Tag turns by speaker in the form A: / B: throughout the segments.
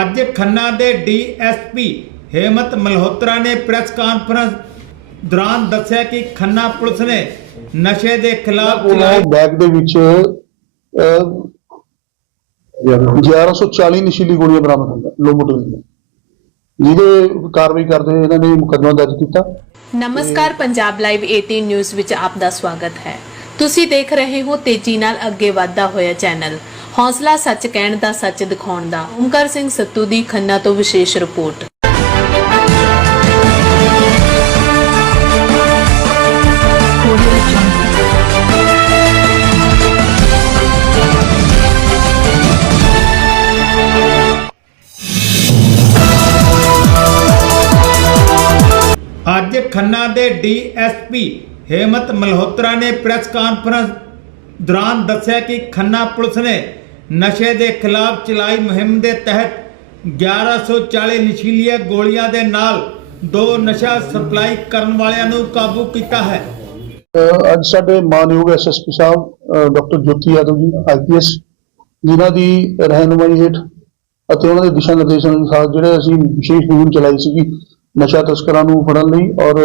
A: ਅੱਜ ਖੰਨਾ ਦੇ ਡੀਐਸਪੀ ਹੇਮਤ ਮਲਹੋਤਰਾ ਨੇ ਪ੍ਰੈਸ ਕਾਨਫਰੰਸ ਦੌਰਾਨ ਦੱਸਿਆ ਕਿ ਖੰਨਾ ਪੁਲਿਸ ਨੇ ਨਸ਼ੇ ਦੇ ਖਿਲਾਫ
B: ਬੈਗ ਦੇ ਵਿੱਚ ਅਹ, 1140 ਨਸ਼ੀਲੀ ਗੋਲੀਆਂ ਬਰਾਮਦ ਹੋਈਆਂ ਲੋਮੋਟਿਲ ਦੀਆਂ ਜਿਹਦੇ ਕਾਰਵਾਈ ਕਰਦੇ ਹੋਏ ਇਹਨਾਂ ਨੇ ਮੁਕੱਦਮਾ ਦਰਜ ਕੀਤਾ।
C: ਨਮਸਕਾਰ ਪੰਜਾਬ ਲਾਈਵ 18 ਨਿਊਜ਼ ਵਿੱਚ ਆਪ ਦਾ ਸਵਾਗਤ ਹੈ। ਤੁਸੀਂ ਦੇਖ ਰਹੇ ਹੋ ਤੇਜ਼ੀ ਨਾਲ ਅੱਗੇ ਵਧਦਾ ਹੋਇਆ ਚੈਨਲ। ਹੌਸਲਾ ਸੱਚ ਕਹਿਣ ਦਾ, ਸੱਚ ਦਿਖਾਉਣ ਦਾ। ਓਮਕਾਰ ਸਿੰਘ ਸੱਤੂ ਦੀ ਖੰਨਾ ਤੋਂ ਵਿਸ਼ੇਸ਼ ਰਿਪੋਰਟ।
A: ਅੱਜ ਖੰਨਾ ਦੇ ਡੀਐਸਪੀ ਹੇਮਤ ਮਲਹੋਤਰਾ ਨੇ ਪ੍ਰੈਸ ਕਾਨਫਰੰਸ ਦੌਰਾਨ ਦੱਸਿਆ ਕਿ ਖੰਨਾ ਪੁਲਿਸ ਨੇ ਨਸ਼ੇ ਦੇ ਖਿਲਾਫ ਚਲਾਈ ਮੁਹਿੰਮ ਦੇ ਤਹਿਤ 1140 ਨਸ਼ੀਲੀਆਂ ਗੋਲੀਆਂ ਦੇ ਨਾਲ ਦੋ ਨਸ਼ਾ ਸਪਲਾਈ ਕਰਨ ਵਾਲਿਆਂ ਨੂੰ ਕਾਬੂ ਕੀਤਾ ਹੈ।
B: ਅੱਜ ਸਾਡੇ ਮਾਨਯੋਗ ਐਸਐਸਪੀ ਸਾਹਿਬ ਡਾਕਟਰ ਜੋਤੀ ਯਾਦਵ ਜੀ ਆਈਪੀਐਸ ਜਿਨ੍ਹਾਂ ਦੀ ਰਹਿਨੁਮਾਈ ਹੇਠ ਅਤੇ ਉਹਨਾਂ ਦੇ ਦਿਸ਼ਾ ਨਿਰਦੇਸ਼ਾਂ ਅਨੁਸਾਰ ਜਿਹੜੇ ਅਸੀਂ ਵਿਸ਼ੇਸ਼ ਮੁਹਿੰਮ ਚਲਾਈ ਸੀਗੀ ਨਸ਼ਾ ਤਸਕਰਾਂ ਨੂੰ ਫੜਨ ਲਈ ਔਰ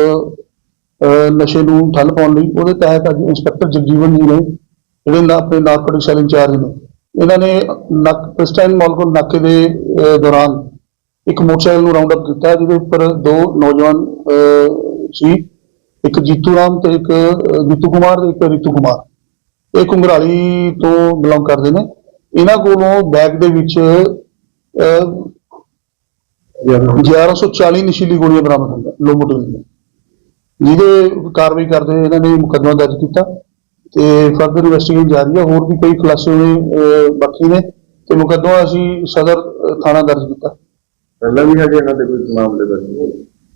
B: ਨਸ਼ੇ ਨੂੰ ਠੱਲ ਪਾਉਣ ਲਈ, ਉਹਦੇ ਤਹਿਤ ਅੱਜ ਇੰਸਪੈਕਟਰ ਜਗਜੀਵਨ ਜੀ ਨੇ ਜਿਹੜੇ ਆਪਣੇ ਨਾਰਕੋਟਿਕ ਸੈਲ ਇੰਚਾਰਜ ਨੇ ਇਹਨਾਂ ਨੇ ਨਕ ਪ੍ਰਿਸਟਾਈਨ ਮਾਲ ਕੋਲ ਨਾਕੇ ਦੇ ਦੌਰਾਨ ਇੱਕ ਮੋਟਰਸਾਈਕਲ ਨੂੰ ਰਾਉਂਡ ਅਪ ਕੀਤਾ ਜਿਹਦੇ ਉੱਪਰ ਦੋ ਨੌਜਵਾਨ ਅਹ, ਸੀ। ਇੱਕ ਜੀਤੂ ਰਾਮ ਤੇ ਇੱਕ ਜੀਤੂ ਕੁਮਾਰ ਤੇ ਇੱਕ ਰਿਤੂ ਕੁਮਾਰ। ਇਹ ਕੁੰਗਰਾਲੀ ਤੋਂ ਬਿਲੋਂਗ ਕਰਦੇ ਨੇ। ਇਹਨਾਂ ਕੋਲੋਂ ਬੈਗ ਦੇ ਵਿੱਚ ਅਹ, 1140 ਨਸ਼ੀਲੀ ਗੋਲੀਆਂ ਬਰਾਮਦ ਹੋਈਆਂ ਲੋਮੋਟਿਲ ਦੀਆਂ। ਜਿਹਦੇ ਕਾਰਵਾਈ ਕਰਦੇ ਇਹਨਾਂ ਨੇ ਮੁਕੱਦਮਾ ਦਰਜ ਕੀਤਾ। ਤੇ ਫਰਦਰ ਇਨਵੈਸਟੀਗੇਸ਼ਨ ਜਾਰੀ ਹੈ ਹੋਰ ਵੀ ਕਈ ਖੁਲਾਸੇ ਅਹ, ਬਾਕੀ ਨੇ ਤੇ ਮੁਕੱਦਮਾ ਅਸੀਂ ਸਦਰ ਥਾਣਾ ਦਰਜ ਕੀਤਾ।
D: ਪਹਿਲਾਂ ਵੀ ਹੈਗੇ ਇਹਨਾਂ ਦੇ ਕੋਈ ਮਾਮਲੇ ਦਰਜ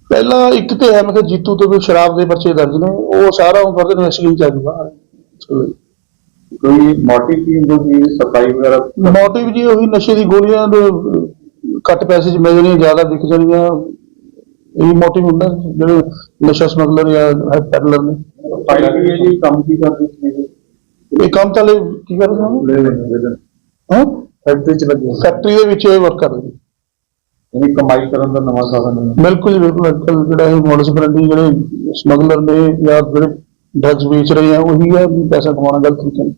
B: ਪਹਿਲਾਂ ਇੱਕ ਤੇ ਹੈ ਮਤਲਬ ਜੀਤੂ ਤੇ ਕੋਈ ਸ਼ਰਾਬ ਦੇ ਪਰਚੇ ਦਰਜ ਨੇ ਉਹ ਸਾਰਾ ਹੁਣ ਫਰਦਰ ਇਨਵੈਸਟੀਗੇਸ਼ਨ ਚੱਲੂਗਾ
D: ਕੋਈ ਮੋਟਿਵ ਕੀ ਹੁੰਦੀ ਸੀ ਸਫ਼ਾਈ ਵਗੈਰਾ?
B: ਮੋਟਿਵ ਜੀ ਉਹੀ ਨਸ਼ੇ ਦੀ ਗੋਲੀਆਂ ਦੇ ਘੱਟ ਪੈਸੇ ਚ ਮਿਲ ਜਾਣੀਆਂ ਜ਼ਿਆਦਾ ਵਿਕ ਜਾਣੀਆਂ। ਇਹ ਮੋਟਿਵ ਹੁੰਦਾ ਜਿਹੜੇ ਨਸ਼ਾ ਸਮਗਲਰ ਜਾਂ ਪੈਡਲਰ ਨੇ।
D: ਸਫ਼ਾਈ ਕੀ ਹੈ ਜੀ ਕੰਮ ਕੀ ਕਰਦੇ ਸੀ ਇਹ?
B: ਇਹ ਕੰਮ ਤਾਂ ਲੈ ਕੀ ਕਰਦੇ ਹੋ
D: ਲੈ ਲੈਂਦੇ
B: ਹਾਂ?
D: ਫੈਕਟਰੀ ਚ ਲੱਗੇ
B: ਫੈਕਟਰੀ ਦੇ ਵਿੱਚ ਵਰਕ ਕਰਦੇ ਨੇ।
D: ਇਹ ਕਮਾਈ ਕਰਨ ਦਾ ਨਵਾਂ ਸਾਧਨ ਹੈ।
B: ਬਿਲਕੁਲ ਬਿਲਕੁਲ। ਅੱਜਕੱਲ ਜਿਹੜਾ ਇਹ ਮੋਡਸ ਫਰੰਡੀ ਜਿਹੜੇ ਸਮਗਲਰ ਨੇ ਜਾਂ ਜਿਹੜੇ ਡਰੱਗਸ ਵੇਚ ਰਹੇ ਆ ਉਹੀ ਹੈ ਪੈਸਾ ਕਮਾਉਣਾ ਗਲਤ ਤਰੀਕੇ ਨਾਲ